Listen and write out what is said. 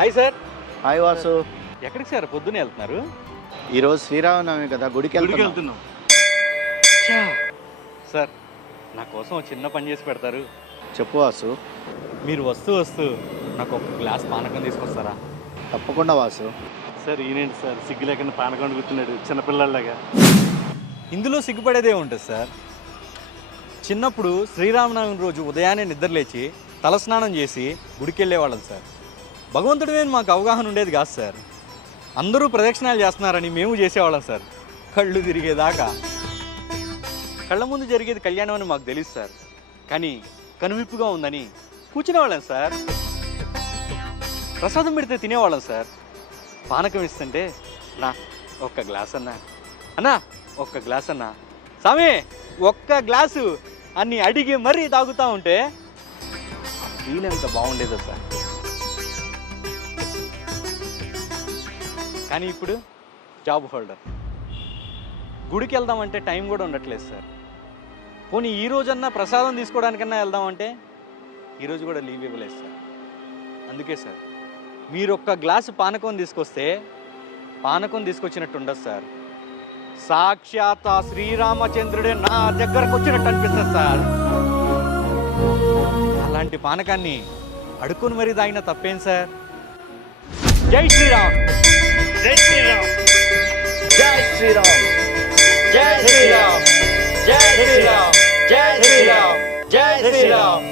Hi sir. Hi Vasu. ఎక్కడికి sir పొద్దునే వెళ్తున్నారు? ఈరోజు శ్రీరామనవమి కదా, గుడికి వెళ్తున్నాం. సార్ నా కోసం ఒక చిన్న పని చేసి పెడతారు? చెప్పు వాసు. మీరు వస్తూ వస్తూ నాకు ఒక గ్లాస్ పానకం తీసుకొస్తారా? తప్పకుండా వాసు. సార్ ఈయనేంటి సార్ సిగ్గు లేకుండా పానకం కూర్చున్నాడు చిన్నపిల్లలాగా. ఇందులో సిగ్గుపడేదే ఉంటుంది సార్. చిన్నప్పుడు శ్రీరామనవమి రోజు ఉదయాన్నే నిద్రలేచి తలస్నానం చేసి గుడికి వెళ్ళేవాళ్ళం సార్. భగవంతుడి మీద మాకు అవగాహన ఉండేది కాదు సార్. అందరూ ప్రదక్షిణాలు చేస్తున్నారని మేము చేసేవాళ్ళం సార్. కళ్ళు తిరిగేదాకా. కళ్ళ ముందు జరిగేది కళ్యాణం అని మాకు తెలియదు సార్. కానీ కనువిప్పుగా ఉందని కూర్చునేవాళ్ళం సార్. ప్రసాదం పెడితే తినేవాళ్ళం సార్. పానకం ఇస్తుంటే నా ఒక్క గ్లాస్ అన్నా, అన్నా ఒక్క గ్లాస్ అన్నా, స్వామి ఒక్క గ్లాసు అన్ని అడిగి మరీ తాగుతూ ఉంటే ఫీల్ ఎంత బాగుండేదో సార్. కానీ ఇప్పుడు జాబ్ హోల్డర్, గుడికి వెళ్దామంటే టైం కూడా ఉండట్లేదు సార్. పోనీ ఈ రోజన్నా ప్రసాదం తీసుకోవడానికన్నా వెళ్దామంటే ఈరోజు కూడా లీవ్ ఇవ్వలేదు సార్. అందుకే సార్ మీరు ఒక్క గ్లాసు పానకం తీసుకొస్తే పానకం తీసుకొచ్చినట్టు ఉండదు సార్. సాక్షాత్ శ్రీరామచంద్రుడే నా దగ్గరకు వచ్చినట్టు అనిపిస్తుంది సార్. అలాంటి పానకాన్ని అడుక్కుని మరీ తాగిన తప్పేం సార్? జై శ్రీరామ్. జై శ్రీరామ్. జై శ్రీరామ్. జై శ్రీరామ్. జై శ్రీరామ్. జై శ్రీరామ్. జై శ్రీరామ్.